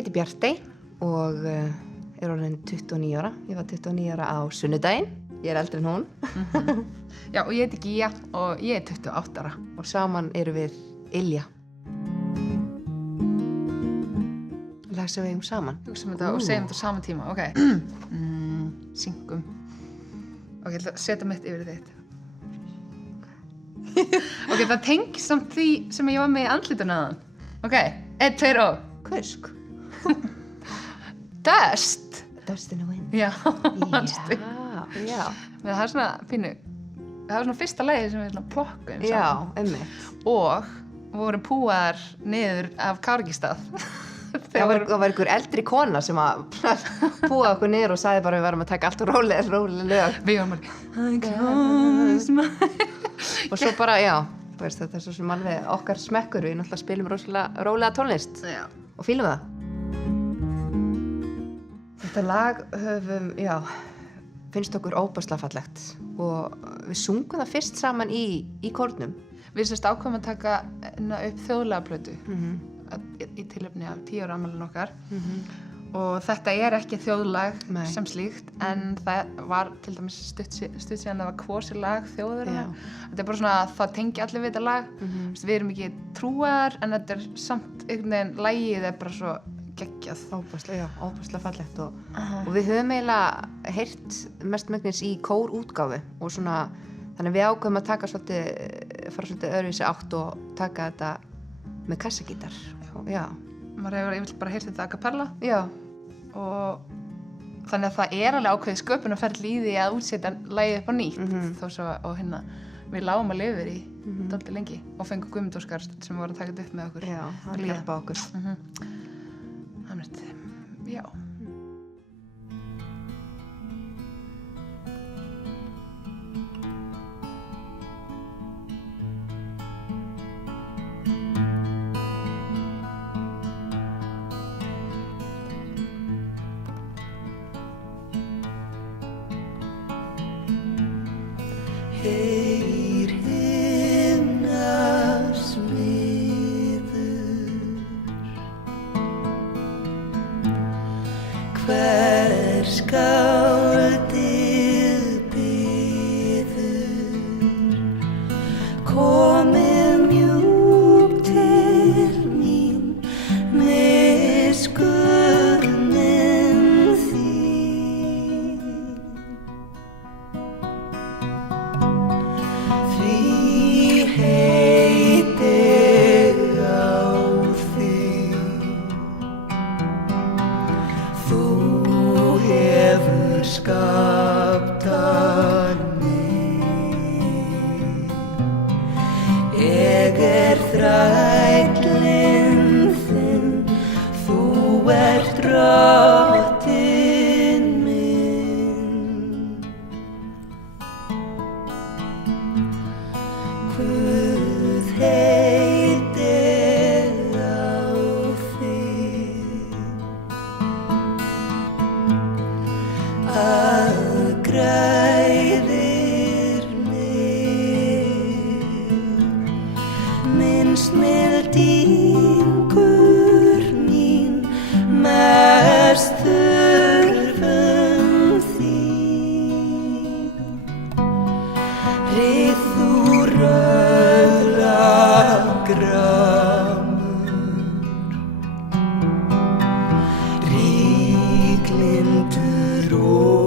heiti Bjartey og orðin 29 ára. Ég var 29 ára á sunnudaginn. Ég eldri en hún. Já, og ég heiti Gía og ég 28 ára. Og saman erum við Ylja. Lag sem við eigum saman. Hugsaum þetta og segjum þetta á sama tíma, ok. Syngum. Ok, ég ætla að setja mitt yfir þitt. Ok, það tengist samt því sem ég var með í andlitun áðan. Ok, 1, 2 og... Kusk. Dust. Dust in the wind. Já, Já. Men það svona pínu, það var svona fyrsta lagið sem við svona plokkuðum saman. Já, einmitt. Og vorum púaðar niður af Kárgistað. Það var einhver eldri kona sem að púa okkur niður og sagði bara að við varum að taka allt róleg lög. Við varum Og svo bara, já, veist, þetta er svo sem alveg okkar smekkur. Við náttúrulega spilum rosalega rólega tónlist og fílum það. Þetta lag finnst okkur óbærslega fallegt og við sungum það fyrst saman í kórnum. Við sérst ákveðum að taka upp þjóðlagaplötu í tilefni af 10 ára afmælinu okkar og þetta er ekki þjóðlag sem slíkt en það var til dæmis stutt síðan það var kosið lag þjóðarinnar. Þetta er bara svona að það tengi allir við þetta lag. Við erum ekki trúar en þetta er samt einhvern veginn lagið er bara svo geggjað. Óbærslega fallegt og við höfum eiginlega heyrt mestmegnis í kórútgáfu og svona þannig við ákveðum að fara svolítið öðruvísi átt og taka þetta með kassagítar. Já. Maður hefur yfirleitt bara heyrt þetta a cappella. Já. Og þannig að það er alveg ákveðið sköpunarferli í því að útsetja lagið upp á nýtt þó svo og við lágum að lifa yfir í dálítið lengi og fengum Guðmund Óskar sem voru að taka þetta upp með okkur. Já, hann hjálpa okkur. Já. Heyr himnar smiður, hver skáldið biður, komið mjúk til mín, miskunnin þín. Því heiti á þig, þú hefur skapað mig. Ég þrællinn þinn, þú drottinn minn. Guð heitir á þig, græðir mig, minn snilldingur mín, mest þurfum þín. Rið þú rauðagramur, ríklindur og